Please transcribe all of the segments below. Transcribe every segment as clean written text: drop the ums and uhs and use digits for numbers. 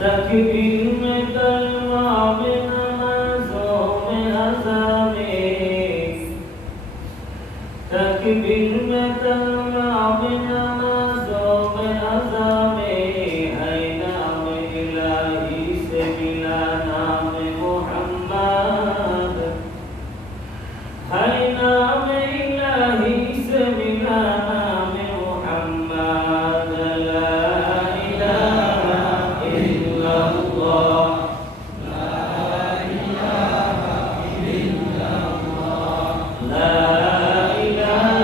तकबीर में कलमा में नमाज़ों में अज़ां में, तकबीर में कलमा में नमाज़ों में अज़ां में, है नाम इलाही से मिला नाम मोहम्मद, है नाम इलाही से मिला नाम मोहम्मद। ला इलाहा इल्लल्लाह, ला इलाहा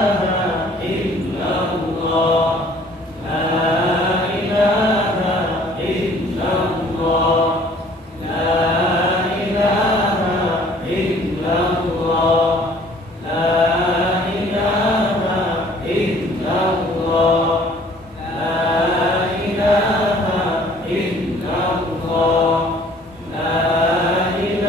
इल्लल्लाह, ला इलाहा इल्लल्लाह, ला इलाहा इल्लल्लाह, ला इलाहा इल्लल्लाह, ला इलाहा इल्लल्लाह, ला इलाहा इल्लल्लाह, ला इलाहा इल्लल्लाह, ला इलाहा इल्लल्लाह, ला इलाहा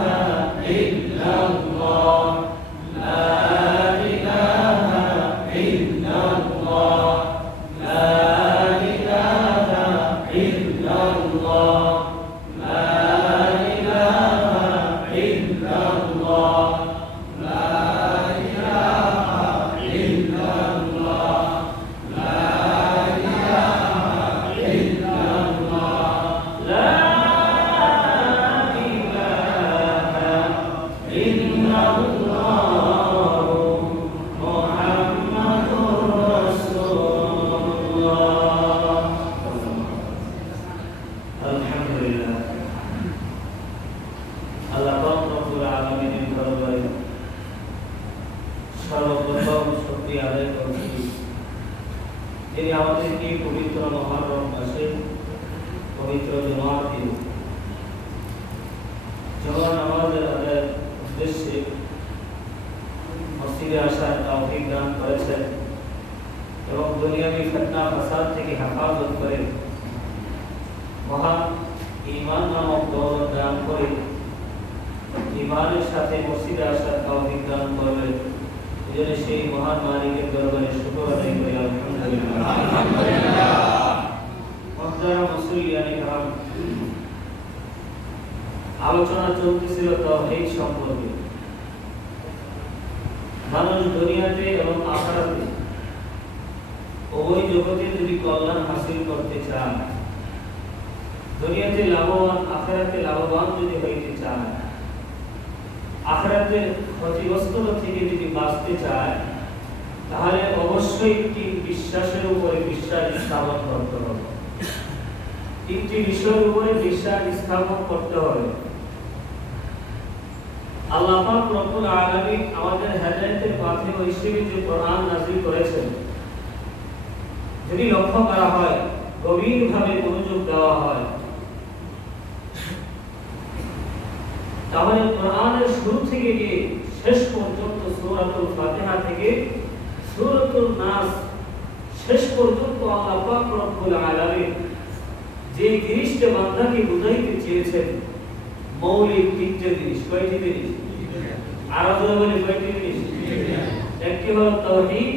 इल्लल्लाह, ला इलाहा इल्लल्लाह, ला इलाहा इल्लल्लाह, ला इलाहा इल्लल्लाह, ला इलाहा इल्लल्लाह, ला इलाहा इल्लल्लाह, ला इलाहा इल्लल्लाह, ला इलाहा इल्लल्लाह मुहम्मदुर रसूलुल्लाह। আলহামদুলিল্লাহ, আল্লাহ রব্বুল আলামিনের দরবারে সর্বপ্রথম শুকরিয়া আদায় করছি, যিনি আমাদেরকে পবিত্র মুহররম মাসে পবিত্র জুমার দিন জুমা নামাজের আদায়ের উদ্দেশ্যে মসজিদে আসার তৌফিক দান করেছেন এবং দুনিয়াবি ফিতনা ফাসাদ থেকে হেফাজত করে মহান ঈমান নামক দৌলত দান করে ঈমানের সাথে মসজিদে আসার তৌফিক দান করবেন। এজন্য সেই মহান মালিকের দরবারে শুকর আদায় করি আলহামদুলিল্লাহ। মুহতারাম মুসল্লিয়ান ইকরাম, আলোচনা চলতেছিল তাওহীদ সম্পর্কে। মানুষ দুনিয়াতে এবং আখিরাতে উভয় জগতে যদি কল্যাণ হাসিল করতে চায়, দুনিয়াতে লাভবান আখিরাতে লাভবান যদি হইতে চায়, আখিরাতের ক্ষতিগ্রস্ততা থেকে যদি বাঁচতে চায়, তাহলে অবশ্যই একটি বিশ্বাসের উপরে বিশ্বাস স্থাপন করতে হবে। তিনটি বিষয়ের উপরে বিশ্বাস স্থাপন করতে হবে। আল্লাহ পাক রব্বুল আলামিন আমাদের হেদায়েতের পথে হিসেবে যে কোরআন নাযিল করেছেন, যদি লক্ষ্য করা হয়, গভীরভাবে মনোযোগ দেওয়া হয়, তাহলে কোরআনের শুরু থেকে গিয়ে শেষ পর্যন্ত সূরাতুল ফাতিহা থেকে সূরাতুল নাস শেষ পর্যন্ত আল্লাহ পাক রব্বুল আলামিন যে জিনিসটা বান্দাকে বুঝাইতে চেয়েছেন, মৌলিক তিনটে জিনিস। কয়টি জিনিস? আরো জোরে বলি, কয়টি জিনিস? একটি হলো তাওহীদ,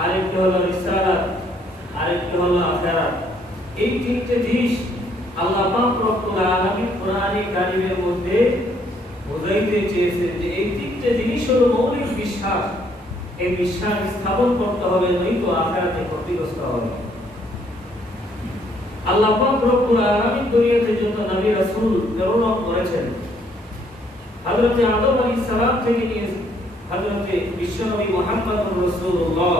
আরেকটি হলো রিসালাত, আরেকটি হলো আখিরাত। এই তিনটে জিনিস আল্লাহ পাক রব্বুল আলামিন কোরআনে কারীমের মধ্যে বুঝাইতে চেয়েছেন যে এই তিনটে জিনিস হলো মৌলিক বিশ্বাস। এই বিশ্বাস স্থাপন করতে হবে, নয়তো আখিরাতে ক্ষতিগ্রস্ত হবে। আল্লাহ পাক রব্বুল আলামিন দুনিয়াতে যত নবী রাসূল প্রেরণ করেছেন, হযরত আদম আলাইহিস সালাম থেকে নিয়ে হযরত বিশ্বনবী মুহাম্মদুর রাসূলুল্লাহ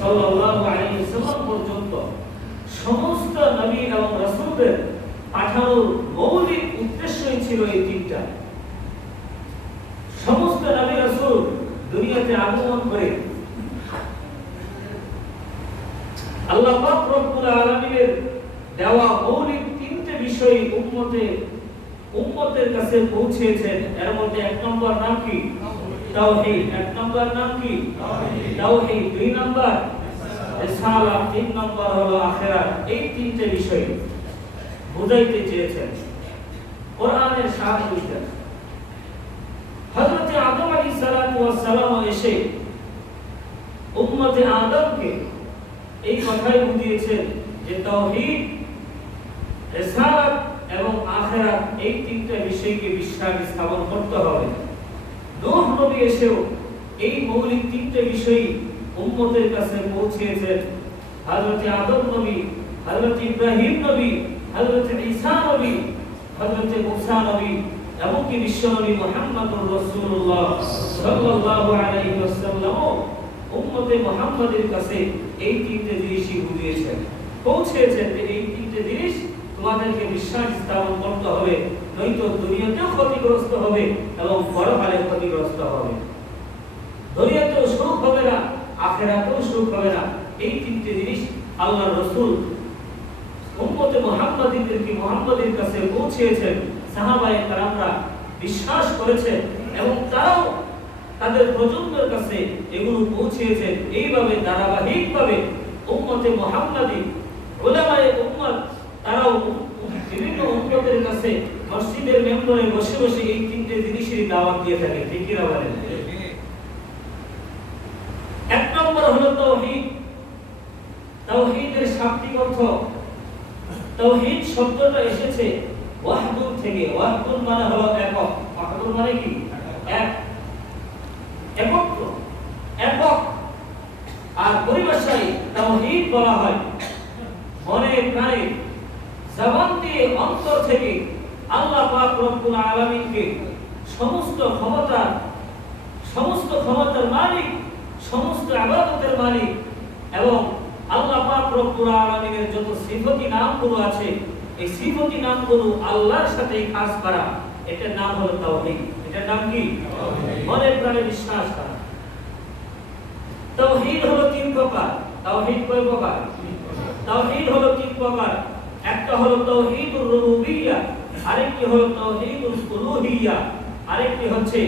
সাল্লাল্লাহু আলাইহি ওয়াসাল্লাম পর্যন্ত সমস্ত নবী এবং রাসূলদের পাঠানোর মৌলিক উদ্দেশ্যই ছিল এই তিনটা। সমস্ত নবী রাসূল দুনিয়াতে আগমন করে আল্লাহ পাক রব্বুল আলামিনের দেওয়া মৌলিক তিনটে বিষয় উম্মতের কাছে পৌঁছেছেন। এর মধ্যে এক নম্বর নাম কি? তাওহীদ। এক নম্বর নাম কি? তাওহীদ। দুই নম্বর রিসালাত, তিন নম্বর হলো আখিরাত। এই তিনটে বিষয় বুঝাইতে চেয়েছেন। কোরআনের সাহায্যে হযরত আদম আলাইহিস সালাতু ওয়াস সালাম এসে উম্মতে আদমকে এই কথাই বুঝিয়েছেন যে তাওহীদ, রিসালাত এবং আখিরাত এই তিনটা বিষয়কে বিশ্বাস স্থাপন করতে হবে। নূহ নবী এসেও এই মৌলিক তিনটা বিষয় উম্মতের কাছে পৌঁছেছেন। হযরত আদম নবী, হযরত ইব্রাহিম নবী, হযরত ঈসা নবী, হযরত মুসা নবী এমনকি বিশ্বনবী মুহাম্মদুর রাসূলুল্লাহ সাল্লাল্লাহু আলাইহি ওয়াসাল্লাম উম্মতে মুহাম্মাদের কাছে এই তিনটে জিনিসই বুঝিয়েছেন, পৌঁছেছেন যে এই তিনটে জিনিস তোমাদেরকে বিশ্বাস স্থাপন করতে হবে, নয়তো দুনিয়াতেও ক্ষতিগ্রস্ত হবে এবং পরকালে ক্ষতিগ্রস্ত হবে। দুনিয়াতেও সুখ হবে না, আখিরাতেও সুখ হবে না। এই তিনটে জিনিস আল্লাহর রাসূল উম্মতে মুহাম্মাদের কাছে পৌঁছেছেন। সাহাবায়ে কেরামরা বিশ্বাস করেছেন এবং তারাও তাদের প্রজন্মের কাছে এগুলো পৌঁছেছেন। এইভাবে ধারাবাহিকভাবে উম্মতে মুহাম্মাদি উলামায়ে উম্মত তারাও বিভিন্ন উম্মতের কাছে মসজিদের মেম্বরে বসে বসে এই তিনটে জিনিসের দাওয়াত দিয়ে থাকে। ঠিক কি না বলেন? এক নম্বর হলো তাওহীদ। তাওহীদের শাব্দিক অর্থ, তাওহীদ শব্দটা এসেছে ওয়াহদুন থেকে। ওয়াহদুন মানে হলো একক। ওয়াহদুন মানে কি? এক, একক, একক। আর পরিভাষায় তাওহীদ বলা হয় মনে প্রাণে জবান দিয়ে অন্তর থেকে আল্লাহ পাক রব্বুল আলামিনকে সমস্ত ক্ষমতার মালিক, সমস্ত ইবাদতের মালিক এবং আল্লাহ পাক রব্বুল আলামিনের যত সিফাতি নামগুলো আছে এই সিফাতি নামগুলো আল্লাহর সাথে খাস করা, এটার নাম হলো তাওহীদ। এটার নাম কি? মনে প্রাণে বিশ্বাস করা। তাওহীদ হলো তিন প্রকার। তাওহীদ কয় প্রকার? তাওহীদ হলো তিন প্রকার। একটা হলো তাওহীদুর রুবুবিয়্যাহ, আরেকটি হলো তাওহীদুল উলুহিয়্যাহ, আরেকটি হচ্ছে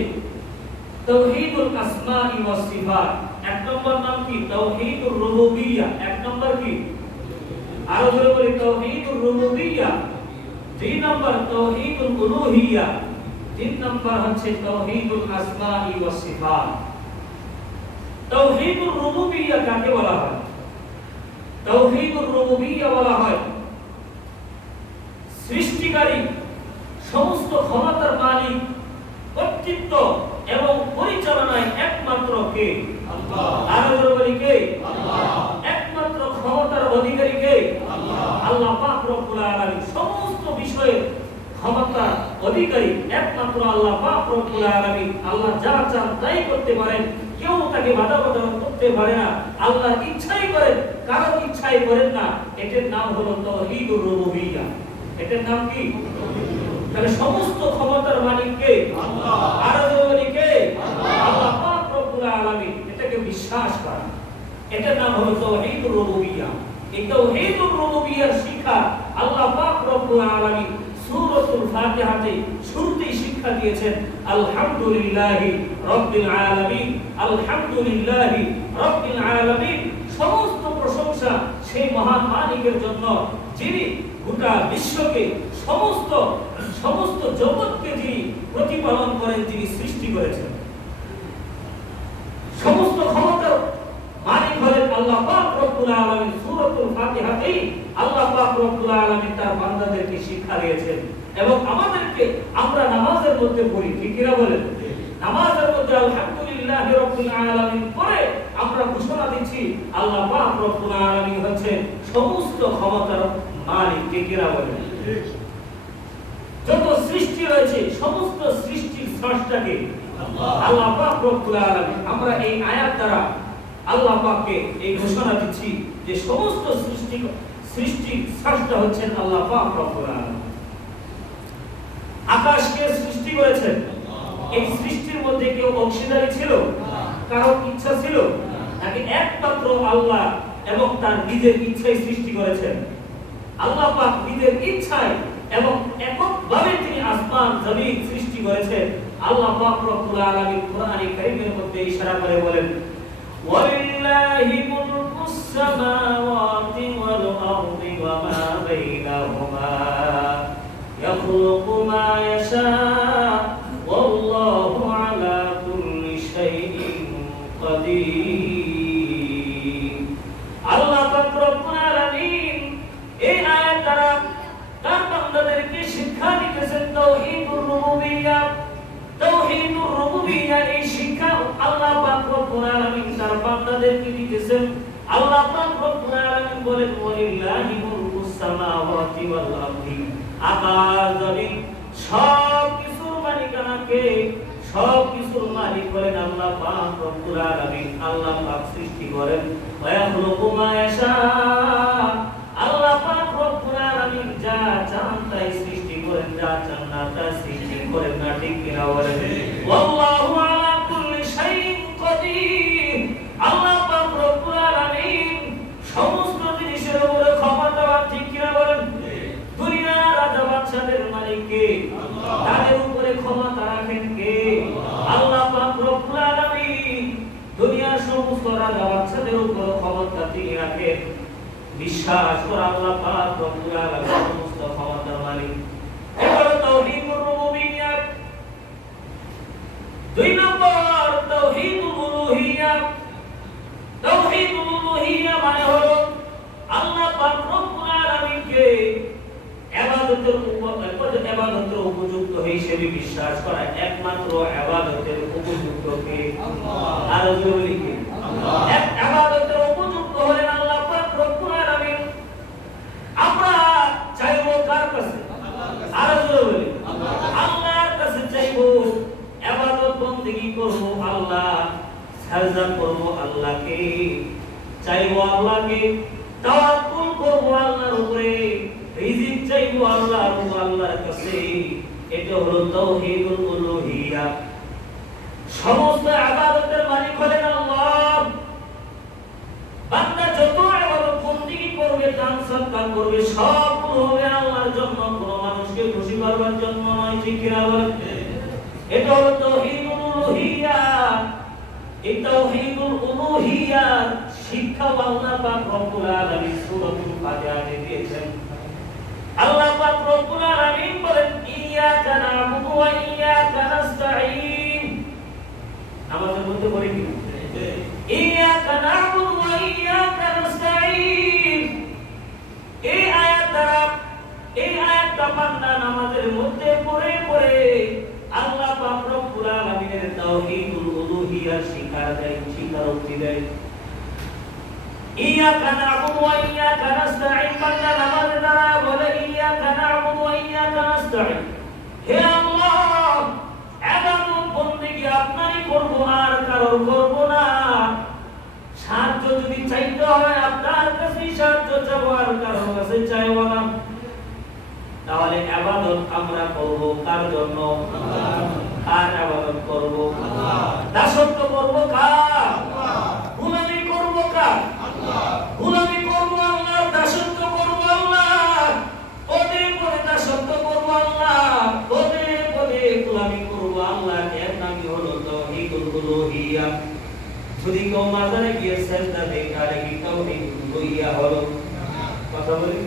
তাওহীদুল আসমাই ওয়াস সিফাত। এক নম্বর নাম কি? তাওহীদুর রুবুবিয়্যাহ। এক নম্বর কি? আরো ধরে বলি তাওহীদুর রুবুবিয়্যাহ। দুই নম্বর তাওহীদুল উলুহিয়্যাহ। তিন নম্বর হচ্ছে তাওহীদুল আসমাই ওয়াস সিফাত। তাওহীদুর রুবুবিয়্যাহ কাকে বলা হয়? তাওহীদুর রুবুবিয়্যাহ বলা হয় সৃষ্টিকারী, সমস্ত ক্ষমতার মালিক, কর্তৃত্ব এবং পরিচালনায় একমাত্র কে? আল্লাহ। আরো জোরে বলি কে? আল্লাহ। একমাত্র ক্ষমতার অধিকারী কে? আল্লাহ। আল্লাহ পাক রব্বুল আলামিন সমস্ত বিষয়ে ক্ষমতার অধিকারী একমাত্র আল্লাহ পাক রব্বুল আলামিন। আল্লাহ যা চান তাই করতে পারেন, কেউ তাকে বাধা প্রদান করতে পারে না। আল্লাহ ইচ্ছাই করেন, কারো ইচ্ছাই করেন না। এটার নাম হলো তাওহীদুর রুবুবিয়্যাহ। এটার নাম কি? তাহলে সমস্ত ক্ষমতার মালিক কে? আল্লাহ। আর বলি কে? আল্লাহ পাক রব্বুল আলামিন। এটাকে বিশ্বাস করা, এটার নাম হলো তাওহীদুর রুবুবিয়্যাহ। এই তাওহীদুর রুবুবিয়্যাহ শিক্ষা আল্লাহ পাক রব্বুল আলামিন সূরাতুল ফাতিহাতে শুরুতেই শিক্ষা দিয়েছেন। আলহামদুলিল্লাহি রাব্বিল আলামিন, আলহামদুলিল্লাহি রাব্বিল আলামিন। সমস্ত প্রশংসা সেই মহান মালিকের জন্য, যিনি গোটা বিশ্বকে সমস্ত জগৎকে যিনি প্রতিপালন করেন, যিনি সৃষ্টি করেছেন। সমস্ত ক্ষমতার মালিক হলেন আল্লাহ পাক রব্বুল আলামিন। সূরাতুল ফাতিহাতেই আল্লাহ পাক রব্বুল আলামিন তার বান্দাদেরকে শিক্ষা দিয়েছেন এবং আমাদেরকে আমরা নামাজের মধ্যে পড়ি। ঠিক কি না বলেন? নামাজের মধ্যে আলহামদুলিল্লাহি রাব্বিল আলামিন পড়ে আমরা ঘোষণা দিচ্ছি আল্লাহ পাক রব্বুল আলামিন হচ্ছেন সমস্ত ক্ষমতার মালিক। ঠিক কি না বলেন? যত সৃষ্টি রয়েছে সমস্ত সৃষ্টির স্রষ্টাকে আল্লাহ পাক রব্বুল আলামিন। আমরা এই আয়াত দ্বারা আল্লাহ পাককে এই ঘোষণা দিচ্ছি যে সমস্ত সৃষ্টির স্রষ্টা হচ্ছেন আল্লাহ পাক রব্বুল আলামিন। আকাশকে সৃষ্টি করেছেন। এই সৃষ্টির মধ্যে কেউ অংশীদারি ছিল? কারো ইচ্ছা ছিল? নাকি একমাত্র আল্লাহ এবং তার নিজের ইচ্ছায় সৃষ্টি করেছেন? আল্লাহ পাক নিজের ইচ্ছায় এবং এককভাবে তিনি আসমান জমিন সৃষ্টি করেছেন। আল্লাহ পাক রব্বুল আলামিন কোরআনে কারীমের মধ্যে ইশারা করে বলেন, ওয়ালিল্লাহি মুলকুস সামাওয়াতি ওয়াল আরদি ওয়া মা বাইনাহুমা বলেন ওয়ালিল্লাহি মুলকুস সামাওয়াতি ওয়াল আরদি, আকাশ জমিন সব কিছুর মালিকানা কে? সব কিছুর মালিক হলেন আল্লাহ পাক রব্বুল আলামিন। আল্লাহ পাক সৃষ্টি করেন ওয়া ইয়াখলুকু মা ইয়াশা, আল্লাহ পাক রব্বুল আলামিন যা চান তাই সৃষ্টি করেন, যা চান না তা সৃষ্টি করেন না। ঠিক কিনা বলেন? ওয়াল্লাহু আলা কুল্লি শাইইন কাদির, আল্লাহ পাক রব্বুল আলামিন সমস্ত জিনিসের উপরে ক্ষমতাবান। ঠিক কিনা বলেন? দুনিয়ার রাজা বাদশাদের মালিক কে? আল্লাহ। তাদের উপরে ক্ষমতা রাখেন কে? আল্লাহ পাক রব্বুল আলামিন। দুনিয়ার সমস্ত রাজা বাদশাদের উপরে ক্ষমতা তিনি রাখেন। বিশ্বাস কর আল্লাহ পাক রব্বুল আলামিন সমস্ত ক্ষমতার মালিক। এবার তাওহীদুর রুবুবিয়্যাহ। দুই নম্বর তাওহীদুল উলুহিয়্যাহ। তাওহীদুল উলুহিয়্যাহ মানে হলো আল্লাহ পাক রব্বুল আলামিনকে ইবাদতের উপযুক্ত হিসেবে বিশ্বাস করা। একমাত্র ইবাদতের উপযুক্ত কে? আল্লাহ। আর জোরে কে? আল্লাহ। ইবাদতের উপযুক্ত হলেন আল্লাহ পাক রব্বুল আলামিন। আমরা চাইবো কার কাছে? আল্লাহর কাছে। আর জোরে বলি আল্লাহর কাছে চাইবো। ইবাদত বندگی করব আল্লাহ, সাজদা করব আল্লাহকে, চাইবো আল্লাহকে, তাওয়াক্কুল করব আল্লাহর উপরে, রিজিক চাইবো আল্লাহর কাছে। এটা হলো তাওহীদুল উলুহিয়্যাহ। সমস্ত ইবাদতের মালিক হলেন আল্লাহ। বান্দা যত ইবাদত বندگی করবে, দান সদকা করবে, সবগুলো হবে আল্লাহর জন্য, কোনো মানুষকে খুশি করবার জন্য নয়। ঠিক কিনা বলেন? এটা হলো তাওহীদুল উলুহিয়্যাহ। এই তাওহীদুল উলুহিয়্যাহ শিক্ষা আল্লাহ পাক রব্বুল আলামিন সূরাতুল ফাতিহাতে দিয়েছেন। আল্লাহ পাক রব্বুল আলামিন বলেন ইয়্যাকা না'বুদু ওয়া ইয়্যাকা নাস্তাঈন। আমাদের মধ্যে পড়ে কি? ইয়্যাকা না'বুদু ওয়া ইয়্যাকা নাস্তাঈন। এই আয়াতটা বান্দা নামাজের মধ্যে পড়ে পড়ে আল্লাহ পাক রব্বুল আলামিনের তাওহীদুল উলুহিয়্যাহ স্বীকারোক্তি দেয়। ইয়্যাকা না'বুদু ওয়া ইয়্যাকা নাস্তাঈন, বান্দা নামাজে দাঁড়ায় বলে ইয়্যাকা না'বুদু ওয়া ইয়্যাকা নাস্তাঈন, হে আল্লাহ ইবাদত বندگی আপনারই করব, আর কারোর করব না। সাহায্য যদি চাইতে হয় আপনার কাছেই সাহায্য চাইবো, আর কারোর কাছে চাইবো না। তাহলে ইবাদত আমরা করব কার জন্য? আল্লাহ। আর ইবাদত করব আল্লাহ। দাসত্ব করব কার? আল্লাহ। গোলামি করব কার? আল্লাহ। গোলামি করব আল্লাহ, দাসত্ব করব আল্লাহ, পদে পদে দাসত্ব করব আল্লাহ, পদে পদে গোলামি করব আল্লাহ। এর নামই হলো তাওহীদুল উলুহিয়্যাহ। যদি কেউ মাজারে গিয়ে সিজদা দেয় তাহলে কি তাওহীদুল উলুহিয়্যাহ হলো? কথা বলি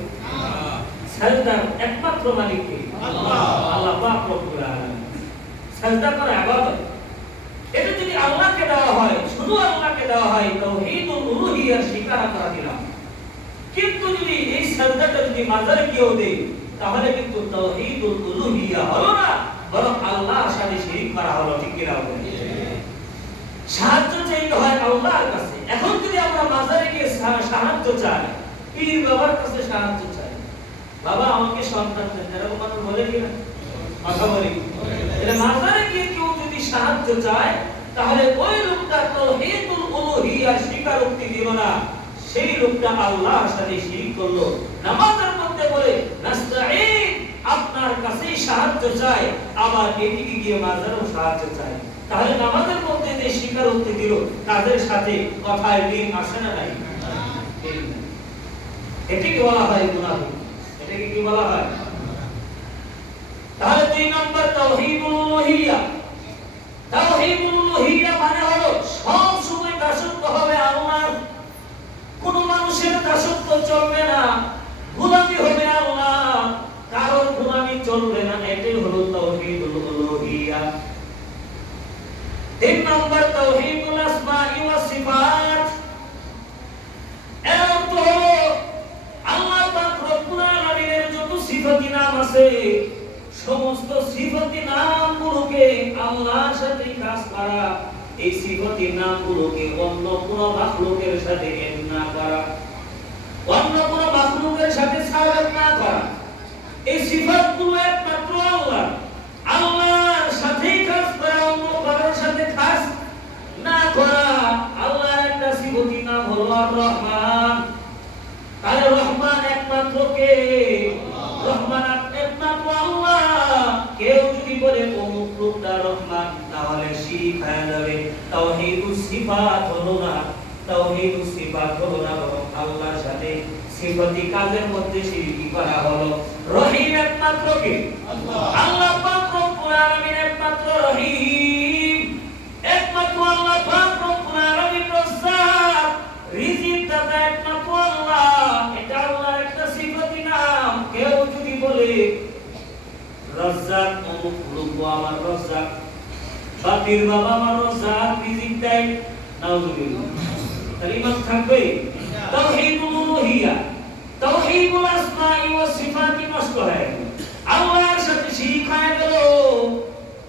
সাজদার একমাত্র মালিক কে? আল্লাহ। আল্লাহ পাক রব্বুল আলামিন। সাজদা করা ইবাদত। এটা যদি আল্লাহকে দেওয়া হয়, শুধু আল্লাহকে দেওয়া হয়, তাওহীদুল উলুহিয়্যাহ স্বীকার করা দিলাম। কিন্তু যদি এই সাজদাটা যদি মাজারে গিয়েও দেই তাহলে কিন্তু তাওহীদুল উলুহিয়্যাহ হলো না, বরং আল্লাহর সাথে শিরক করা হলো। ঠিক কি না? সাহায্য চাইতে হয় আল্লাহর কাছে। এখন যদি আমরা মাজারে গিয়ে সাহায্য চাই, পীর বাবার কাছে সাহায্য চাই, বাবা আমাকে সন্তান দেন, এরকম মানুষ বলে কি না? কথা বলি। এটা মাজারে গিয়ে কেউ যদি সাহায্য চায় তাহলে ওই লোকটা তাওহীদুল উলুহিয়্যাহ স্বীকারোক্তি দিল না, সেই লোকটা আল্লাহর সাথে শিরক করলো। নামাজের মধ্যে বলে নাস্তাঈন, আপনার কাছেই সাহায্য চাই, আবার এদিকে গিয়ে মাজারেও সাহায্য চাই। তাহলে নামাজের মধ্যে যে স্বীকারোক্তি দিল তাদের সাথে কথায় মিল আসে না? নাই। এটাকে বলা হয় মুনাফিক। এটাকে কি বলা হয়? তাহলে দুই নম্বর তাওহীদুল উলুহিয়্যাহ। তাওহীদুল উলুহিয়্যাহ মানে হলো সব সময় দাসত্ব হবে আল্লাহর, কোন মানুষের দাসত্ব চলবে না, গোলামি হবে আল্লাহ, কারোর গোলামি চলবে না। এটাই হলো তাওহীদুল উলুহিয়্যাহ। তিন নম্বর তাওহীদুল আসমাই ওয়াস সিফাত। এত আল্লাহ পাক রব্বুল আলামিনের যত সিফাতি নাম আছে, সমস্ত সিফাতি নামগুলোকে আল্লাহর সাথে খাস করা, এই সিফাতি নামগুলোকে অন্য কোন মাখলুকের সাথে এড না করা, অন্য সিফাত হলো না, তাওহীদ সিফাত হলো না, বরং আল্লাহর সাথে সিফাতি কাজের মধ্যে শিরকি করা হলো। রহিম একমাত্র কে? আল্লাহ। আল্লাহ পাক রব্বুল আলামিন একমাত্র রহিম, একমাত্র আল্লাহ পাক রব্বুল আলামিন রাজ্জাক, রিজিক দাতা একমাত্র আল্লাহ। এটা আল্লাহর একটা সিফাতি নাম। কেউ যদি বলে রাজ্জাক, অমুক লোক আমার রাজ্জাক, বাপের বাবা আমার রাজ্জাক, রিজিক দেয়, নাউজুবিল্লাহ, তাহলে ঈমান থাকবে? তাওহীদুল উলুহিয়্যা, তাওহীদুল আসমাই ওয়াস সিফাতি নষ্ট হয়ে গেল, আল্লাহর সাথে শিরক হয়ে গেল।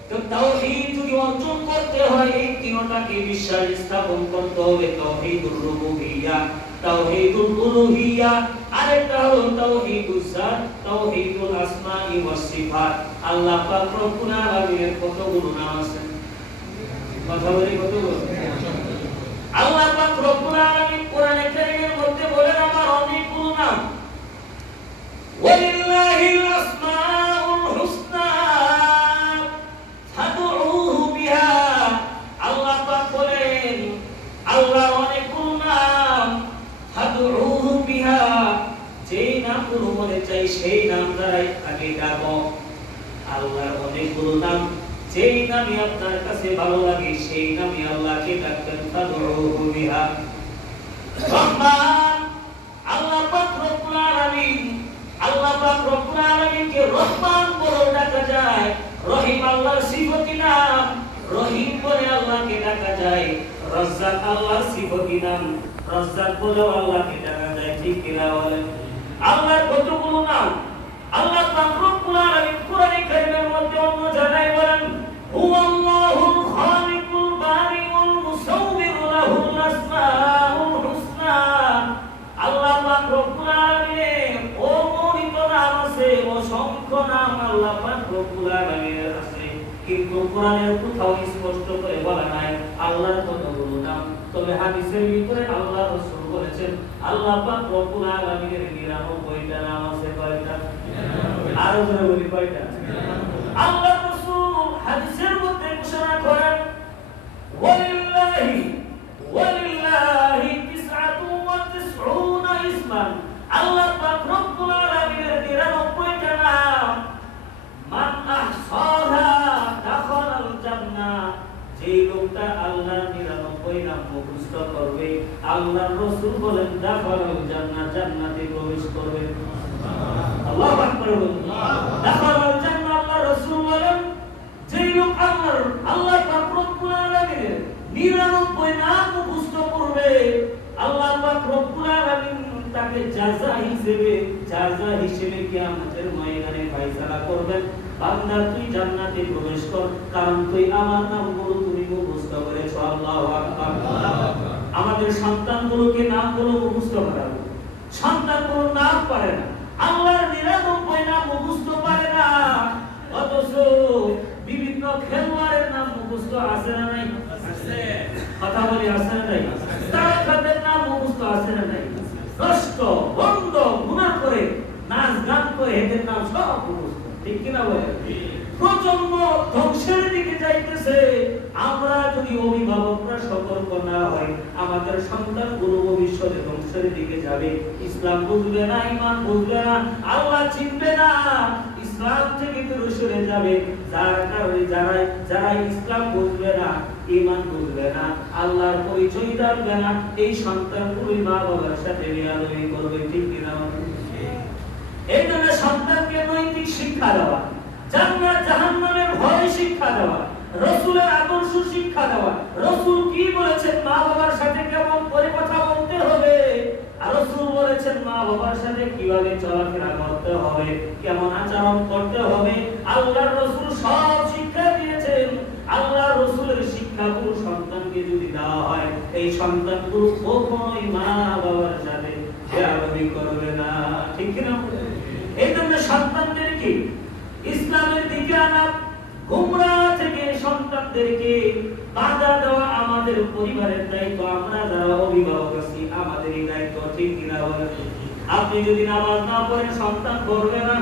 তো তাওহীদ যদি অর্জন করতে হয় এই তিনটাকে বিশ্বাস স্থাপন করতে হবে। তাওহীদুর রুবুবিয়্যা, তাওহীদুল উলুহিয়্যা, আরেকটা হলো তাওহীদুস যাত, তাওহীদুল আসমাই ওয়াস সিফাত। আল্লাহ পাক রব্বুল আলামিনের কতগুলো নাম আছে? কথা বলি কতগুলো? আল্লাহ পাক রব্বুল আলামিন কোরআনে কারীমের মধ্যে বলেন আমার অনেকগুলো নাম। ওয়ালিল্লাহিল আসমাউল হুসনা ফাদউহু বিহা। আল্লাহ পাক বলেন আল্লাহর অনেকগুলো নাম, ফাদউহু বিহা, যেই নামগুলো মনে চাই সেই নাম দ্বারাই আগে ডাকো। আল্লাহর অনেকগুলো নাম, যেই নামে আপনার কাছে ভালো লাগে সেই নামে আল্লাহকে ডাকবেন। ফাদউহু বিহা। রহমান, আল্লাহ পাক রব্বুল আলামিন, আল্লাহ পাক রব্বুল আলামিনকে রহমান বলে ডাকা যায়। রহিম আল্লাহর সিফাতি নাম, রহিম বলে আল্লাহকে ডাকা যায়। রাজ্জাক আল্লাহর সিফাতি নাম, রাজ্জাক বলে আল্লাহকে ডাকা যায়। ঠিক কিনা বলেন? আল্লাহর কতগুলো নাম। আল্লাহ পাক রব্বুল আলামিন কোরআনে কারীমের মধ্যে অন্য জায়গায় বলেন হুয়াল্লাহুল খালিকুল বারিউল মুসাউবিরু লাহুল আসমাউল হুসনা। আল্লাহ পাক রব্বুল আলামিনের অগণিত নাম আছে, অসংখ্য নাম আল্লাহ পাক রব্বুল আলামিনের আছে, কিন্তু কোরআনের কোথাও স্পষ্ট করে বলা নাই আল্লাহর কতগুলো নাম। তবে হাদিসের ভিতরে আল্লাহ রাসূল বলেছেন আল্লাহ পাক রব্বুল আলামিনের 99টা নাম আছে। কয়টা? আরো জোরে বলি কয়টা? আল্লাহ রাসূল হাদিসের মধ্যে ঘোষণা করেন ওয়ালিল্লাহি তিসআতু ওয়া তিসউনা ইসমান। আল্লাহ পাক রব্বুল আলামিনের 99টা নাম। মান আহসাহা দাখালাল জান্নাহ। যেই লোকটা আল্লাহর 99 নাম মুখস্থ করবে আল্লাহর রাসূল বলেন দাখালাল জান্নাহ, জান্নাতে প্রবেশ করবে। আল্লাহু আকবার। দাখালাল জান্নাহ, আল্লাহর রাসূল বলেন যেই লোক আল্লাহ পাক রব্বুল আলামিনের 99 নাম মুখস্থ করবে আল্লাহ পাক রব্বুল আলামিন তাকে জাযা হিসেবে কিয়ামতের ময়দানে ফয়সালা করবেন, বান্দা তুই জান্নাতে প্রবেশ কর, কারণ তুই আমার নামগুলো তুমি মুখস্থ করেছো। আল্লাহু আকবার। আমাদের সন্তানগুলোকে নামগুলো মুখস্থ করাবো। সন্তানগুলো নাম পারে না, আল্লাহর 99 নাম মুখস্থ পারে না, অথচ বিভিন্ন খেলোয়াড়ের নাম মুখস্থ আছে না নাই? আছে। কথা বলি আছে না নাই? তারকাদের নাম মুখস্থ আছে না নাই? নষ্ট বন্ধ গুনাহ করে নাচ গান করে এদের নাম সব মুখস্থ। ঠিক কিনা বলে? প্রজন্ম ধ্বংসের দিকে যাইতেছে। আমরা যদি অভিভাবকরা সতর্ক না হই আমাদের সন্তানগুলো ভবিষ্যতে ধ্বংসের দিকে যাবে। ইসলাম বুঝবে না, ঈমান বুঝবে না, আল্লাহ চিনবে না, ইসলাম থেকে দূরে সরে যাবে। যার কারণে যারা ইসলাম বুঝবে না, ঈমান বুঝবে না, আল্লাহর পরিচয় জানবে না, এই সন্তানগুলোই মা বাবার সাথে বেয়াদবি করবে। ঠিক কিনা? এই জন্য সন্তানকে নৈতিক শিক্ষা দেওয়া, জান্নাত জাহান্নামের ভয় শিক্ষা দেওয়া, রাসূলের আদর্শ শিক্ষা দেওয়া। রাসূল কি বলেছেন মা বাবার সাথে কেমন করে কথা বলতে হবে, আর রাসূল বলেছেন মা বাবার সাথে কিভাবে চলাফেরা করতে হবে, কেমন আচরণ করতে হবে। আল্লাহর রাসূল সব শিক্ষা দিয়েছেন। আল্লাহর রাসূলের শিক্ষাগুলো সন্তানকে যদি দেওয়া হয় এই সন্তানগুলো কখনোই মা বাবার সাথে বেয়াদবি করবে না। ঠিক কিনা? এই জন্য সন্তানদেরকে ইসলামের দিকে আনা, গোমরাহ থেকে সন্তানদেরকে বাধা দেওয়া আমাদের পরিবারের দায়িত্ব। আমরা যারা অভিভাবক আছি আমাদেরই দায়িত্ব। ঠিক কিনা বলেন? আপনি যদি নামাজ না পড়েন সন্তান পড়বে না,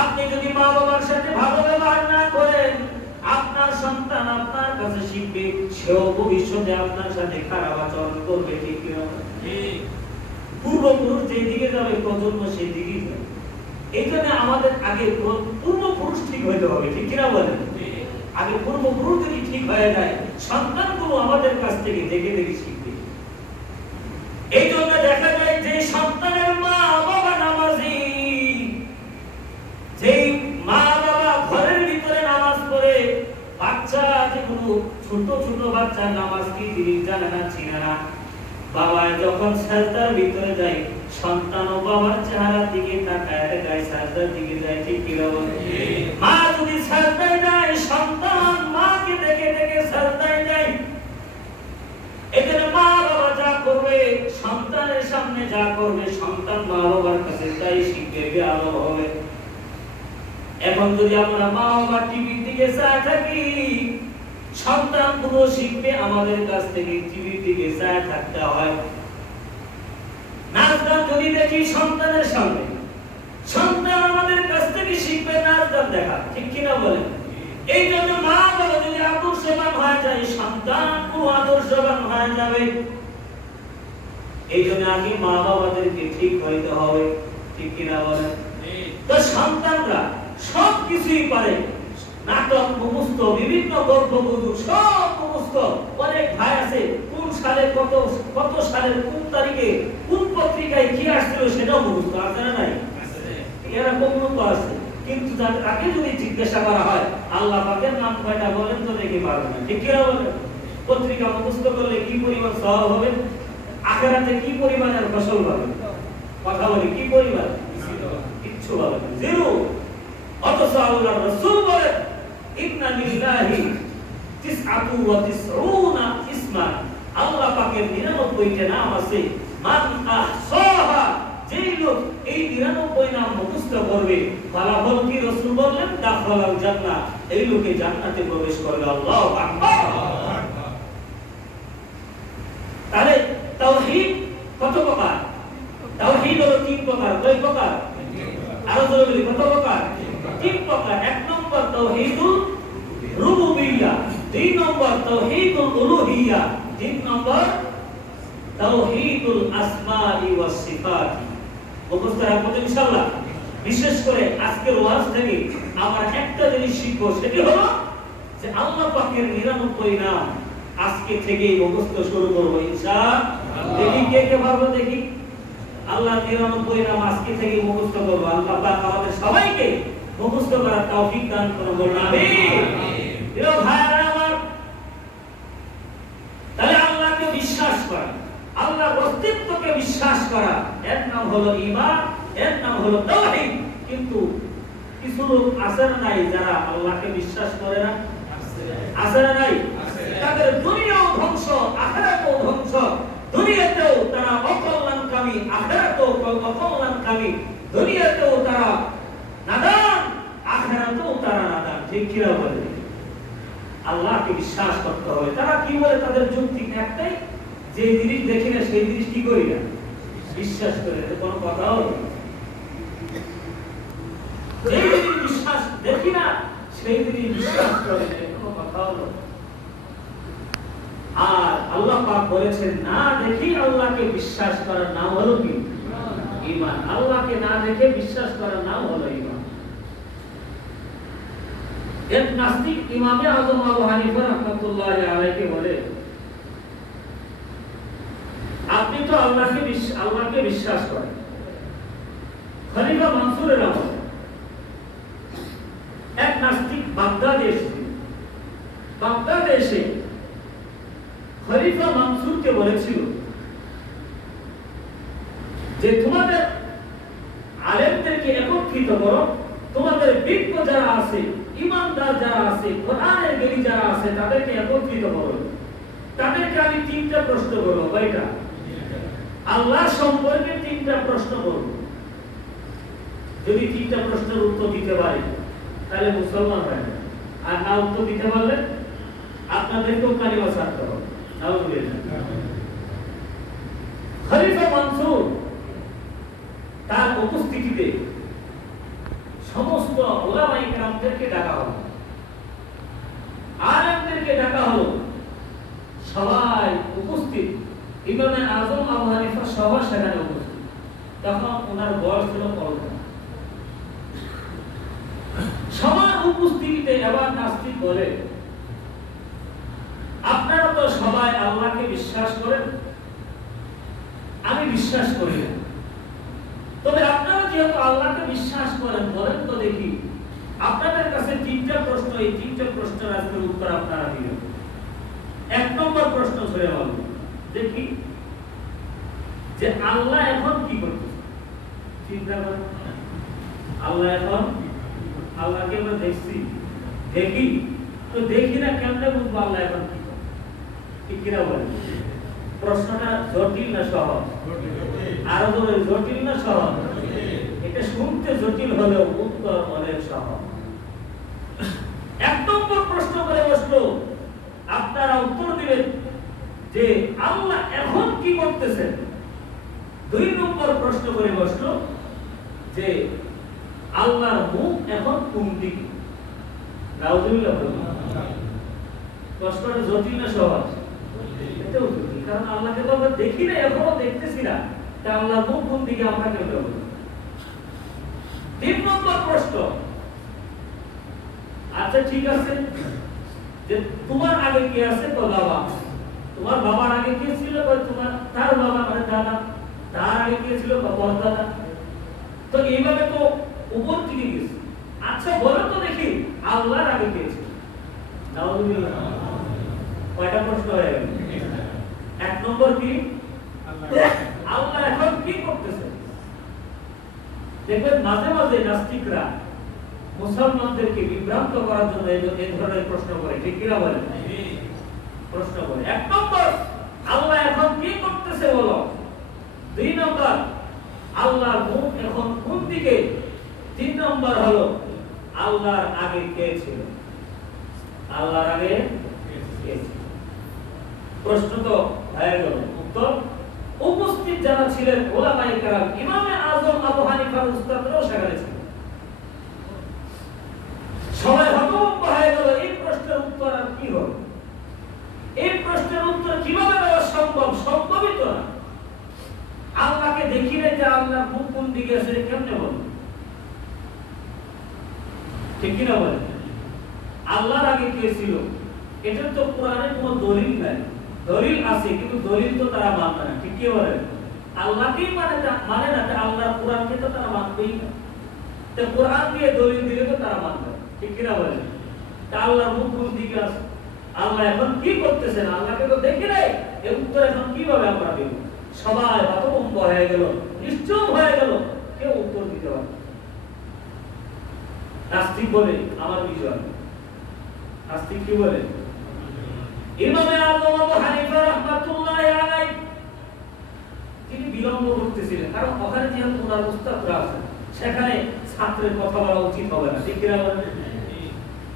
আপনি যদি মা বাবার সাথে ভালো ব্যবহার না করেন আপনার সন্তান আপনার কাছে শিখবে, সেও ভবিষ্যতে আপনার সাথে খারাপ আচরণ করবে, ঠিক কিনা? পূর্বপুরুষ যেদিকে যাবে প্রজন্ম সেই দিকেই যাবে। এই জন্য আমাদের আগে পূর্বপুরুষ ঠিক হইতে হবে, ঠিক কিনা বলেন? আগে পূর্বপুরুষ যদি ঠিক হয়ে যায়, সন্তানগুলো আমাদের কাছ থেকে দেখে দেখে শিখবে। এই জন্য দেখা যায় যে সন্তানের মা বাবা নামাজি, যেই মা বাবা ঘরের ভিতরে নামাজ পড়ে, বাচ্চা যেগুলো ছোট ছোট বাচ্চা নামাজ কি জিনিস জানে না, চিনে না, বাবা যখন সাজদার ভিতরে যায়, সন্তানও বাবার চেহারার দিকে তাকায় যায়, সাজদার দিকে যায়, ঠিক কি বলেন? মা যদি সাজদায় যায়, সন্তান মাকে দেখে দেখে সাজদায় যায়। এখানে মা বাবা যা করবে, সন্তানের সামনে যা করবে, সন্তান মা বাবার কাছে তাই শিখবে, আলো হবে। এখন যদি আমরা মা বাবা টিভির দিকে চায় থাকি, সন্তানগুলো শিখবে আমাদের কাছ থেকে, টিভির দিকে চায় থাকতে হয়। নাচ গান যদি দেখি সন্তানের সামনে, সন্তান আমাদের কাছ থেকে শিখবে নাচ গান দেখা, ঠিক কিনা বলেন? এই জন্য মা বাবা যদি আদর্শবান হয়ে যায়, সন্তানও আদর্শবান হয়ে যাবে। এই জন্য আগে মা বাবাদেরকে ঠিক হইতে হবে, ঠিক কিনা বলেন? তো সন্তানরা সব কিছুই পারে, নাটক মুখস্থ, বিভিন্ন গল্প গুজব সব মুখস্থ। অনেক ভাই আছে কোন সালে কত সালের কোন তারিখে কোন পত্রিকায় কি আসছিল সেটাও মুখস্থ আছে না নাই? এরকম লোক আছে, কিন্তু তাকে যদি জিজ্ঞাসা করা হয় আল্লাহ পাকের নাম কয়টা বলেন তো দেখে পারবে না, ঠিক কিনা বলেন? পত্রিকা মুখস্থ করলে কি পরিমাণ সওয়াব হবে, আখিরাতে কি পরিমাণের ফসল পাবে? কথা বলি কি পরিমাণ? কিচ্ছু পাবে না, জিরো। অথচ আল্লাহর রাসূল বলেন ইন্না লিল্লাহি তিসআতু ওয়া তিসউনা ইসমান, আল্লাহ পাকের 99টা নাম আছে। মান আহসাহা, যেই লোক এই 99 নাম মুখস্থ করবে, ফলাফল কি রাসূল বললেন? দাখালাল জান্নাহ, এই লোকে জান্নাতে প্রবেশ করবে। আল্লাহু আকবার। তাহলে তাওহীদ কত প্রকার? তাওহীদ হলো 3 প্রকার। কয় প্রকার? আরো জোরে বলি, কত প্রকার? 3 প্রকার। 1 নম্বর তাওহীদুল রুবুবিয়্যাহ, 2 নম্বর তাওহীদুল উলুহিয়্যাহ, 3 নম্বর তাওহীদুল আসমাই ওয়াস সিফাত। মুখস্থ রাখবো ইনশাআল্লাহ। বিশেষ করে আজকের ওয়াজ থেকে আমরা একটা জিনিস শিখবো, সেটি হলো যে আল্লাহ পাকের 99 নাম আজকে থেকেই মুখস্থ শুরু করব ইনশাআল্লাহ। দেখি কে কে পারবো, দেখি। আল্লাহর 99 নাম আজকে থেকেই মুখস্থ করব। আল্লাহ পাক আমাদের সবাইকে মুখস্থ করার তৌফিক দান করুন, বলুন আমিন। প্রিয় ভাইরা আমার, তাহলে আল্লাহকে বিশ্বাস করা, আল্লাহর অস্তিত্বকে বিশ্বাস করা, এর নাম হলো ঈমান, এর নাম হলো তাওহীদ। কিন্তু কিছু লোক আছে না নাই যারা আল্লাহকে বিশ্বাস করে না? আছে না নাই? তাদের দুনিয়াও ধ্বংস, আখিরাতও ধ্বংস। দুনিয়াতেও তারা অকল্যাণকামী, আখিরাতেও অকল্যাণকামী। দুনিয়াতেও তারা নাদান, আখিরাতেও তারা নাদান, ঠিক কিনা বলে? আল্লাহকে বিশ্বাস করতে হবে। তারা কি বলে? তাদের যুক্তি একটাই, যে জিনিস দেখি না সেই জিনিস কি করি না, বিশ্বাস করে। কোনো কথা হলো? যে জিনিস বিশ্বাস দেখি না সেই জিনিস বিশ্বাস করে, কোনো কথা হলো? আর আল্লাহ পাক বলেছেন না দেখি আল্লাহকে বিশ্বাস করার নাম হলো কি? ঈমান। আল্লাহকে না দেখে বিশ্বাস করার নাম হলো ঈমান। এক নাস্তিক ইমামে আযম আবু হানিফা রাহমাতুল্লাহি আলাইহি বলে, আপনি তো আল্লাহকে বিশ্বাস করেন। খলিফা মানসুরের আমলে এক নাস্তিক বাগদাদে এসে খলিফা মানসুরকে বলেছিল যে তোমাদের আলেমদেরকে একত্রিত করো, তোমাদের বিজ্ঞ যারা আছে, ইমানদার যারা আছে, কোরআনের জ্ঞানী যারা আছে, তাদেরকে একত্রিত করো। তাদেরকে আমি 3টা প্রশ্ন করব। কয়টা? আল্লাহ সম্পর্কে 3টা প্রশ্ন করব। যদি 3টা প্রশ্নের উত্তর দিতে পারে তাহলে মুসলমান হয় না। আর না উত্তর দিতে পারলে আপনাদেরকেও কালিমা ছাড়তে হবে। খলিফা মানসুর তার উপস্থিতিতে সমস্ত উলামায়ে কেরামদেরকে ডাকা হলো। থেকে ডাকা হলো, সবাই উপস্থিত, ইমামে আজম আবু হানিফা সবার সেখানে উপস্থিত। তখন ওনার বয়স ছিল 15। সবার উপস্থিতিতে এবার নাস্তিক বলে, আপনারা তো সবাই আল্লাহকে বিশ্বাস করেন, আমি বিশ্বাস করি না, তবে আপনারা যেহেতু আল্লাহকে বিশ্বাস করেন, বলেন তো দেখি আপনাদের কাছে 3টা প্রশ্ন, এই 3টা প্রশ্নের আজকের উত্তর আপনারা দিবেন। 1 নম্বর প্রশ্ন ধরে বলুন দেখি, যে আল্লাহ এখন কি করতেছে? চিন্তা করেন, আল্লাহ এখন, আল্লাহকে আমরা দেখছি, দেখি তো দেখি না, কেমনে বুঝবো আল্লাহ এখন কি করে? ঠিক কিনা বলেন? প্রশ্নটা জটিল না সহজ? আরো জোরে, জটিল না সহজ? এটা শুনতে জটিল হলেও উত্তর অনেক সহজ। 1 নম্বর প্রশ্ন করে বসলো, আপনারা উত্তর দিবেন যে আল্লাহ এখন কি করতেছেন। 2 নম্বর প্রশ্ন করে বসলো যে আল্লাহর মুখ এখন কোন দিকে? নাউজুবিল্লাহ। প্রশ্নটা জটিল না সহজ? এটাও জটিল, কারণ আল্লাহকে তো আমরা দেখি না, এখনো দেখতেছি না, তা আল্লাহর মুখ কোন দিকে আমরা কেমন বলবো? 3 নম্বর প্রশ্ন, আচ্ছা ঠিক আছে, যে তোমার আগে কে আছে? তো বাবা। তোমার বাবার আগে কে ছিল? তোমার তার বাবা মানে দাদা। তার আগে কে ছিল? পরদাদা। তো এইভাবে তো উপর দিকে গেছে। আচ্ছা বলো তো দেখি আল্লাহর আগে কে ছিল? নাউজুবিল্লাহ। কয়টা প্রশ্ন হয়ে গেল? 1 নম্বর কি? আল্লাহ এখন কি করতেছে? দেখবেন মাঝে মাঝে নাস্তিকরা মুসলমানদেরকে বিভ্রান্ত করার জন্য এই ধরনের প্রশ্ন করে, ঠিক কিনা বলেন? প্রশ্ন করে। 1 নম্বর, আল্লাহ এখন কি করতেছে বলো। 2 নম্বর, আল্লাহর মুখ এখন কোন দিকে? 3 নম্বর হলো আল্লাহর আগে কে ছিল? আল্লাহর আগে কে ছিল? প্রশ্ন তো হয়ে গেল। উত্তর, উপস্থিত যারা ছিলেন ওলামায়ে কেরাম, ইমামে আজম আবু হানিফার উস্তাদরাও সেখানে ছিলেন। সবাই হতভম্ব হয়ে গেল, এই প্রশ্নের উত্তর আর কি হবে? এই প্রশ্নের উত্তর কিভাবে দেওয়া সম্ভব? সম্ভবই তো না। আল্লাহকে দেখি না, যে আল্লাহর মুখ কোন দিকে আছে কেমনে বলবো? ঠিক কিনা বলেন? আল্লাহর আগে কে ছিল? এটা তো কোরআনে কোনো দলিল নাই। দলিল আছে কিন্তু দলিল তো তারা মানবে না, ঠিক কি বলেন? আল্লাহকেই মানে না, আল্লাহর কোরআনকে তো তারা মানবেই না। তো কোরআন দিয়ে দলিল দিলে তো তারা মানবে, ঠিক কিনা বলেন? তা আল্লাহর মুখ কোন দিকে আছে? আল্লাহ এখন কি করতেছেন? আল্লাহকে তো দেখি নাই, এর উত্তর এখন কিভাবে আমরা দেব? সবাই হতভম্ব হয়ে গেল, নিশ্চুপ হয়ে গেল, কেউ উত্তর দিতে পারে। নাস্তিক বলে আমার বিজয়। নাস্তিক কি বলে? ইমামে আজম আবু হানিফা রাহমাতুল্লাহি আলাইহি তিনি বিলম্ব করতেছিলেন, কারণ ওখানে যেহেতু ওনার উস্তাদরা আছেন, সেখানে ছাত্রের কথা বলা উচিত হবে না, ঠিক কিনা বলেন?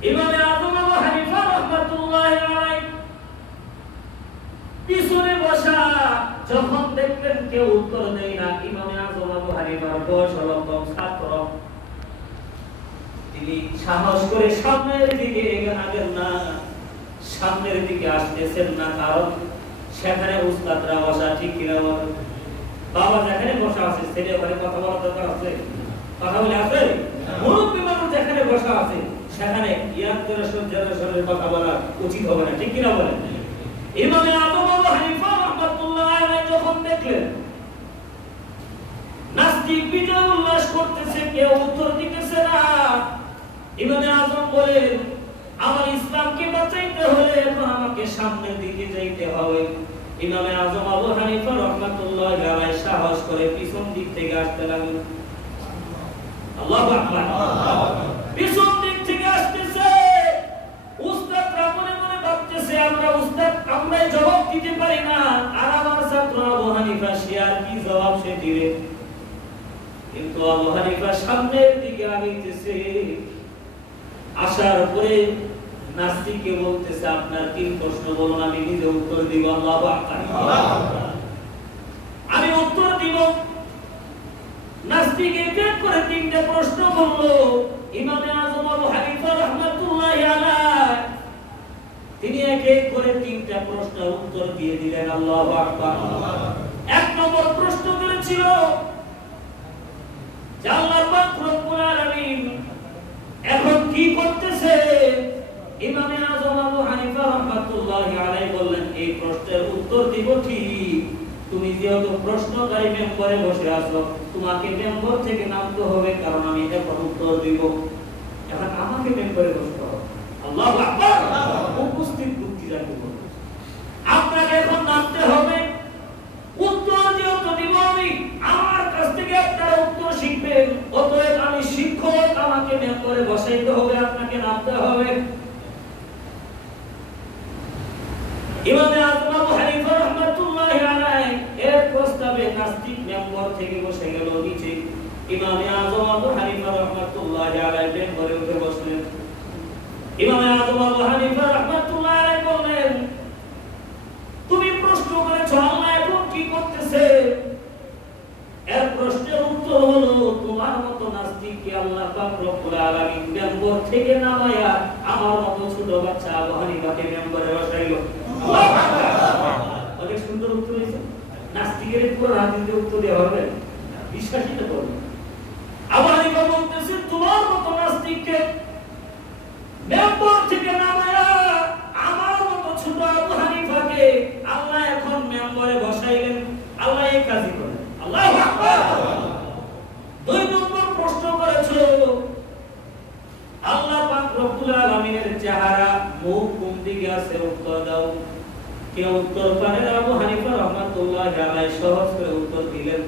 ইমামে আজম আবু হানিফা রাহমাতুল্লাহি আলাইহি পিছনে বসা, যখন দেখলেন কেউ উত্তর দেয় না, ইমামে আজম আবু হানিফার বয়স হলো কম, ছাত্র, তিনি সাহস করে সামনের দিকে আগের না, সামনের দিকে আসতেছেন না, কারণ সেখানে উস্তাদরা বসা, ঠিক কিনা বলেন? বাবা যেখানে বসা আছে ছেলে ওখানে কথা বলার দরকার আছে? কথা বলে আছে? মুরব্বী মানুষ যেখানে বসা আছে সেখানে ইয়ার জেনারেশনের কথা বলা উচিত হবে না, ঠিক কিনা বলেন? ইমামে আজম আবু হানিফা রাহমাতুল্লাহি আলাইহি যখন দেখলেন নাস্তিক বিজয় উল্লাস করতেছে, কেউ উত্তর দিতেছে না, ইমামে আজম বলেন, আমার ইসলামকে বাঁচাইতে হলে এখন আমাকে সামনের দিকে যাইতে হবে। ইমামে আজম আবু হানিফা রাহমাতুল্লাহি আলাইহি সাহস করে পিছন দিক থেকে আসতে লাগলেন। আল্লাহু আকবার। পিছন দিক থেকে আসতেছে, উস্তাদরা মনে মনে ভাবতেছে আমরা উস্তাদ, আমরাই জবাব দিতে পারি না, আর আমার ছাত্র আবু হানিফা সে আর কি জবাব সে দিবে। কিন্তু আবু হানিফা সামনের দিকে আগাইতেছে, আসার পরে নাস্তিককে বলতেছে, আপনার 3 প্রশ্ন বলুন, আমি নিজে উত্তর দিব। আল্লাহু আকবার। আমি উত্তর দিব। নাস্তিক এক করে 3টা প্রশ্ন বলল। ইমামে আজম আবু হানিফা রাহমাতুল্লাহি আলাইহি তিনি এক এক করে তিনটা প্রশ্নের উত্তর দিয়ে দিলেন। আল্লাহু আকবার। এক নম্বর প্রশ্ন করেছিল যে আল্লাহ পাক রব্বুল আলামিন এখন কি করতেছে? ইমামে আযম আবু হানিফা রাহমাতুল্লাহি আলাইহি বললেন, এই প্রশ্নের উত্তর দিব ঠিক, তুমি যেহেতু প্রশ্নকারী মেম্বারে বসে আছো, তোমাকে মেম্বার থেকে নামতে হবে, কারণ আমি এখন উত্তর দিব। এখন আমাকে মেম্বারে বসতে হবে। আল্লাহু আকবার। উপস্থিত বুদ্ধি রাখতে হবে, আপনাকে এখন নামতে হবে। উত্তর যেহেতু দিব আমি, আমার কাছ থেকে আপনারা উত্তর শিখবেন, অতএব আমি শিক্ষক, আমাকে মেম্বারে বসাইতে হবে, আপনাকে নামতে হবে। ইমামে আযম আবু হানিফা রাহমাতুল্লাহি আলাইহি এর প্রস্তাবে নাস্তিক মেম্বার থেকে বসে গেল নিচে। ইমামে আযম আবু হানিফা রাহমাতুল্লাহি আলাইহি মেম্বারে উঠে বসলেন। ইমামে আযম আবু হানিফা রাহমাতুল্লাহি আলাইহি বললেন, তুমি প্রশ্ন করেছো আল্লাহ এখন কি করতেছে? এর প্রশ্নের উত্তর হলো, তোমার মতো নাস্তিককে আল্লাহ পাক রব্বুল আলামিন মেম্বার থেকে নামায়া আমার মতো ছোট বাচ্চা আবু হানিফাকে মেম্বারে বসাইলো। আল্লাহু আকবার। অনেক সুন্দর উত্তর হয়েছে। নাস্তিকের পুরো রাজনীতির উত্তর দেওয়া হবে, বিশ্বাসই তো করবে। আবু হানিফা বলতেছে, তোমার মতো নাস্তিককে মেম্বার থেকে নামায়া আমার মতো ছোট আবু হানিফাকে আল্লাহ এখন মেম্বারে বসাইলেন। আল্লাহ এই কাজই করেন। আল্লাহু আকবার। দুই নম্বর প্রশ্ন করেছো আল্লাহ পাক রব্বুল আলামিনের চেহারা মুখ কোন দিকে আছে, উত্তর দাও। কেউ উত্তর পারে না। আবু হানিফা রাহমাতুল্লাহি আলাইহি সহজ করে উত্তর দিলেন।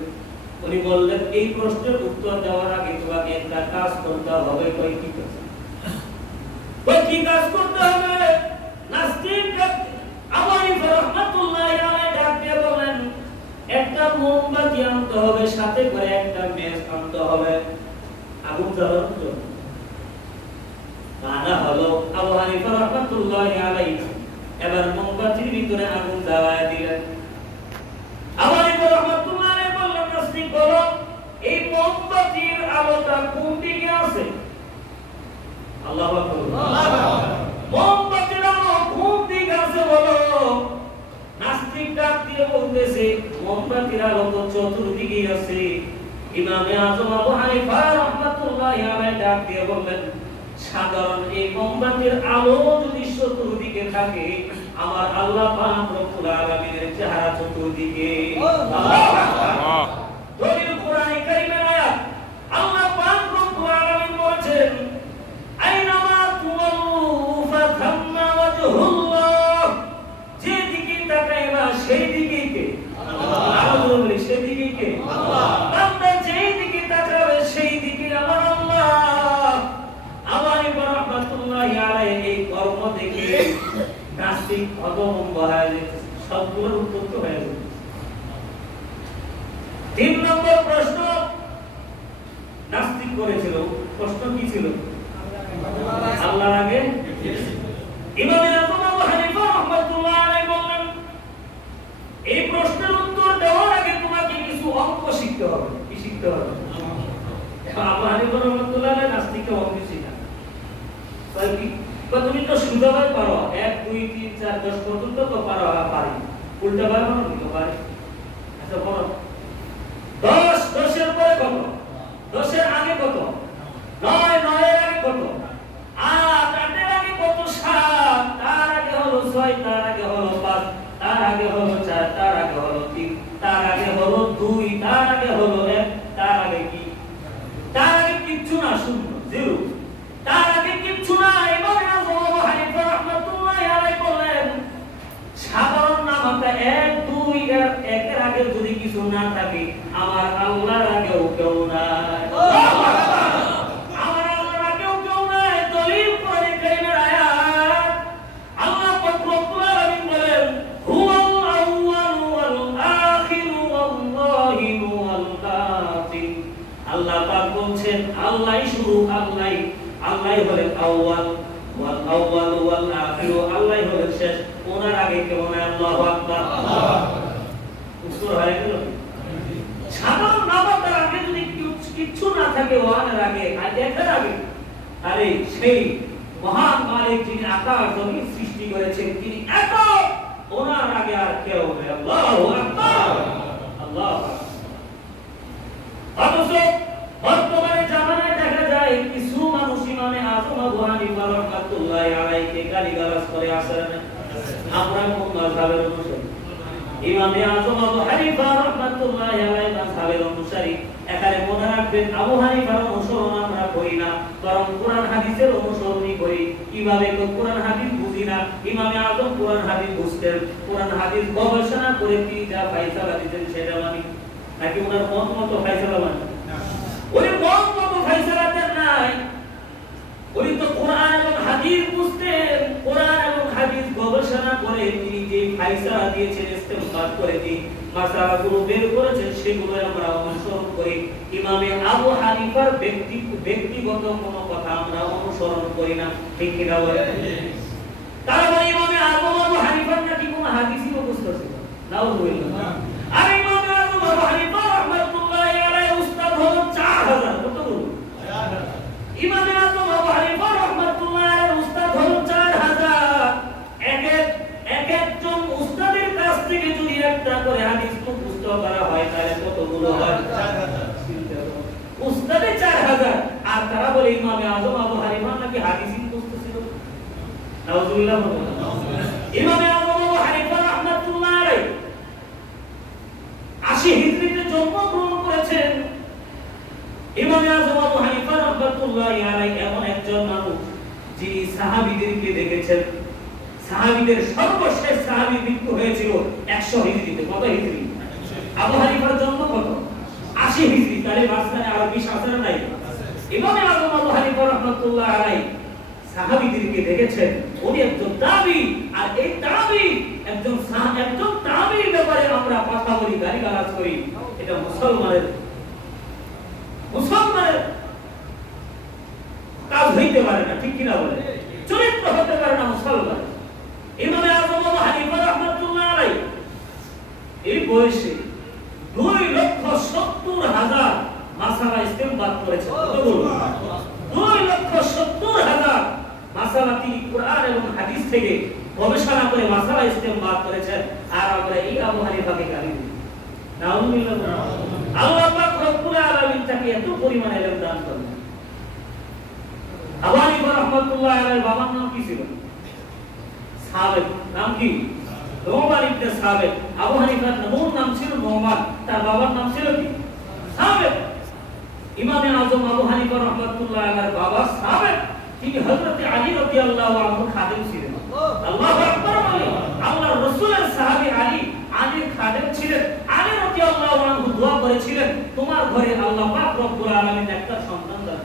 উনি বললেন, এই প্রশ্নের উত্তর দেওয়ার আগে তোমাকে একটা কাজ করতে হবে। কই কি কাজ? কই কি কাজ করতে হবে? নাস্তিক আবু হানিফা রাহমাতুল্লাহি আলাইহি ডাক দিয়ে বলেন, একটা মোমবাতি আনতে হবে, সাথে করে একটা মেজ আনতে হবে, আগুন জ্বালানোর জন্য। মানা হলো আবু হানিফা রাহমাতুল্লাহি আলাইহি এবার মোমবাতির ভিতরে আগুন জ্বালায় দিলেন। আবু হানিফা রাহমাতুল্লাহি আলাইহি বললেন, নাস্তিক বলো, এই মোমবাতির আলোটা কোন দিকে আছে? আল্লাহু আকবার। মোমবাতির আলো কোন দিকে আছে বলো? নাস্তিক ডাক দিয়ে বলতেছে, মোমবাতির আলো তো চতুর্দিকে আছে। ইমামে আযম আবু হানিফা রাহমাতুল্লাহি আলাইহি ডাক দিয়ে বললেন, সাধারণ এই মোমবাতির আলো যদি চতুর্দিকে থাকে, আমার আল্লাহ পাক রব্বুল আলামিনের চেহারা চতুর্দিকে। আল্লাহু আকবার। দলিল কোরআনে কারীমের আয়াত। আল্লাহ পাক রব্বুল আলামিন বলেছেন, আইনামা তুওয়াল্লু ফাথাম্মা ওয়াজহুল্লাহ। যেদিকে তাকাইবা সেই দিকেই কে? আল্লাহ। আল্লাহ বলে সেই দিকেই কে? আল্লাহ। বান্দা যেই দিকে তাকাবে সেই দিকে আমার আল্লাহ। আল্লাহ রাহমাতুল্লাহি আলাইহি এই কর্ম দেখে নাস্তিক হতভম্ব হয়ে গেছে, সবগুলোর উত্তর তো হয়ে গেছে। 3 নম্বর প্রশ্ন নাস্তিক করেছিল। প্রশ্ন কি ছিল? আল্লাহর আগে। ইমামে আযম আবু হানিফা রাহমাতুল্লাহি আলাইহি বললেন, এই প্রশ্নের উত্তর দেওয়ার আগে তোমাকে কিছু অঙ্ক শিখতে হবে। কি শিখতে হবে? আবু হানিফা রাহমাতুল্লাহি আলাইহি নাস্তিককে অঙ্ক শেখান। তুমি তো সুদাবাই পারো, 1 2 3 4 10 পর্যন্ত তো পারো, পারি। উল্টা পারো না কি? পারি। আচ্ছা বলো, 10 10 এর পরে কত? 10 এর আগে কত? 9 9 এর আগে কত? 8 8 এর আগে কত? 7 তার আগে হলো 6 তার আগে হলো 5 তার আগে হলো 4 তার আগে হলো 3 তার আগে হলো 2 তার আগে হলো 1 তার আগে কি? তার আগে কিচ্ছু না, শূন্য, জিরো। তার আগে কিচ্ছু না। ইমামে আযম আবু হানিফা রাহমাতুল্লাহি আলাইহি বলেন, সাধারণ নামটা 1 2 এর একের আগে যদি কিছু না থাকে, আমার আল্লাহর আগেও কেউ নাই। আল্লাহু আকবার। আমার আল্লাহর আগেও কেউ নাই। দলিল কোরআনে কারীমের আয়াত। আল্লাহ পাক রব্বুল আলামিন বলেন, হুয়াল আউয়াল ওয়াল আখির ওয়াল যাহির ওয়াল বাতিন। আল্লাহ পাক বলছেন, আল্লাহই শুরু, আল্লাহই হলেন আউয়াল ওয়াল আখির, আল্লাহই হলেন শেষ, ওনার আগে কেউ নাই। আল্লাহু আকবার। উত্তর হয়ে গেল। সাধারণ নামটার আগে যদি কিচ্ছু না থাকে, ওয়ানের আগে আর একের আগে, আরে সেই মহান মালিক যিনি আকাশ জমিন সৃষ্টি করেছেন, তিনি এত, ওনার আগে আর কেউ নেই। আল্লাহু আকবার, আল্লাহু আকবার। অথচ বর্তমানে জামানায় দেখা যায় কিছু মানুষ ইমামে আযম আবু হানিফা রাহমাতুল্লাহি আলাইহি গালিগালাজ করে আসেন। আমরা কোন মাযহাবের অনুসারী? ইমামে আযম আবু হানিফা রাহমাতুল্লাহি আলাইহি মাযহাবের অনুসারী। এখানে মনে রাখবেন, আবু হানিফার অনুসরণ আমরা করি না, বরং কোরআন হাদিসের অনুসরণই করি। কিভাবে? কোরআন হাদিস বুঝি না, ইমামে আযম কোরআন হাদিস বুঝতেন, কোরআন হাদিস গবেষণা করে তিনি যা ফায়সালা দিতেন সেটা মানি, নাকি ওনার মত মতো ফায়সালা মানি? ওই মত মতো ফায়সালা দেন নাই, ওই তো কোরআন এবং হাদিস বুঝতেন, কোরআন এবং হাদিস গবেষণা করে তিনি যে ফায়সালা দিয়েছেন, ইস্তেমবাদ করে তিনি মাসআলাগুলো বের করেছেন, সেগুলো আমরা অনুসরণ করি। ইমামে আবু হানিফার ব্যক্তিগত কোনো কথা আমরা অনুসরণ করি না, ঠিক কি না বলেন? তারা বলে ইমামে আবু হানিফার নাকি কোনো হাদিসই মুখস্থ ছিল, নাউযুবিল্লাহ। আর ইমামে আবু হানিফা রাহমাতুল্লাহি আলাইহি উস্তাদ হলো 4000, কত বলুন? ইমামে আবু হানিফা রাহমাতুল্লাহি আলাইহি উস্তাদ হলো 4000। একজন উস্তাদের কাছ থেকে যদি একটা করে হাদিস মুখস্থ করা হয় তাহলে কতগুলো হয়? 4000। উস্তাদে 4000, আর তারা বলে ইমামে আযম আবু হানিফা নাকি হাদিসই মুখস্থ ছিল, নাউযুবিল্লাহ। ইমামে আযম আবু হানিফা রাহমাতুল্লাহি আলাইহি 80 হিজরিতে জন্মগ্রহণ করেছেন। ইমামে আযম আবু হানিফা রাহমাতুল্লাহি আলাইহি এমন একজন মানুষ যিনি সাহাবীদেরকে দেখেছেন। সাহাবীদের সর্বশেষ সাহাবী মৃত্যু হয়েছিল 100 হিজরিতে। কত হিজরি? আবু হানিফার জন্ম কত? 80 হিজরি। তাহলে মাঝখানে আরো 20 আছে না নাই? ইমামে আযম আবু হানিফা রাহমাতুল্লাহি আলাইহি সাহাবীদেরকে দেখেছেন। উনি একজন তাবী, আর এই তাবী একজন তাবীর ব্যাপারে আমরা কথা বলি, গালিগালাজ করি, এটা মুসলমানের কাজ হইতে পারে না, ঠিক কিনা বলে? চরিত্র হতে পারে না মুসলমান। ইমামে আযম আবু হানিফা রাহমাতুল্লাহি আলাইহি এই বয়সে 2,70,000 মাসালা ইস্তেমবাদ করেছেন। কত বলুন? 2,70,000 মাসালা তিনি কোরআন এবং হাদিস থেকে গবেষণা করে মাসালা ইস্তেমবাদ করেছেন। আর আমরা এই আবু হানিফাকে গালি দিই, নাউযুবিল্লাহ। আল্লাহ পাক রব্বুল আলামিন তাকে এত পরিমাণে ইলম দান করেন। আবু হানিফা রাহমাতুল্লাহি আলাইহির বাবার নাম কি ছিল? সাবেক। নাম কি? নোমান ইবনে সাবেক। আবু হানিফার মূল নাম ছিল নোমান, তার বাবার নাম ছিল কি? সাবেক। ইমামে আযম আবু হানিফা রাহমাতুল্লাহি আলাইহির বাবা সাবেক, তিনি হযরত আলী রাদিয়াল্লাহু আনহু খাদেম ছিলেন। আল্লাহু আকবার বলে, আল্লাহর রাসূলের সাহাবী আলীর খাদেম ছিলেন। আলী রাদিয়াল্লাহু আনহু দোয়া করেছিলেন, তোমার ঘরে আল্লাহ পাক রব্বুল আলামিন একটা সন্তান দান।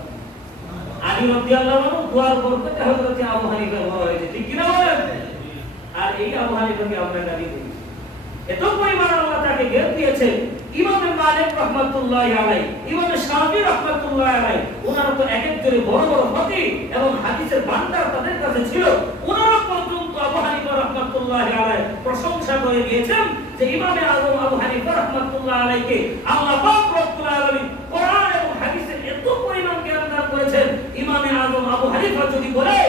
আলী রাদিয়াল্লাহু আনহু দোয়ার বরকতে হযরত আবু হানিফা বড় হয়েছে, ঠিক কি না বলেন? আর এই আবু হানিফাকে আমরা গালি দিই, এত পরিমাণ আল্লাহ তাকে জ্ঞান দিয়েছেন। ইমাম মালিক রাহমাতুল্লাহি আলাইহি, ইমাম শাফিঈ রাহমাতুল্লাহি আলাইহি, ওনারা তো এক একজনের বড় বড় ফকিহ এবং হাদিসের ভান্ডার তাদের কাছে ছিল। ওনারা পর্যন্ত আবু হানিফা রাহমাতুল্লাহি আলাইহি প্রশংসা করে দিয়েছেন যে ইমামে আযম আবু হানিফা রাহমাতুল্লাহি আলাইহিকে আল্লাহ পাক রব্বুল আলামিন কোরআন এবং হাদিসের এত পরিমাণ জ্ঞান দান করেছেন। ইমামে আযম আবু হানিফা যদি বলে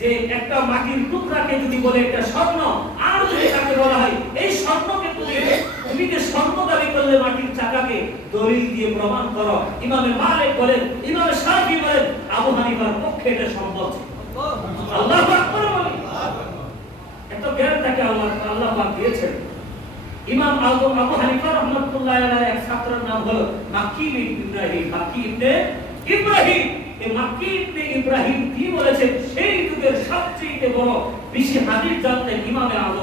যে একটা মাটির টুকরাকে যদি বলে একটা স্বর্ণ, আর যদি তাকে বলা হয় এই স্বর্ণকে তুমি যে স্বর্ণ দাবি করলে মাটির চাকাকে দলিল দিয়ে প্রমাণ করো, ইমামে মালিক বলেন, ইমামে শাফিঈ বলেন, আবু হানিফার পক্ষে এটা সম্ভব ছিল। আল্লাহু আকবার বলেন। এত জ্ঞান তাকে আল্লাহ পাক দিয়েছেন। ইমাম আবু হানিফা রাহমাতুল্লাহি আলাইহি এক ছাত্রের নাম হলো মাক্কি ইবনে ইব্রাহিম। এই মাক্কি ইবনে ইব্রাহিম কি বলেছেন? সেই যুগের সবচেয়ে বড় বেশি হাদিস জানতেন ইমামে আযম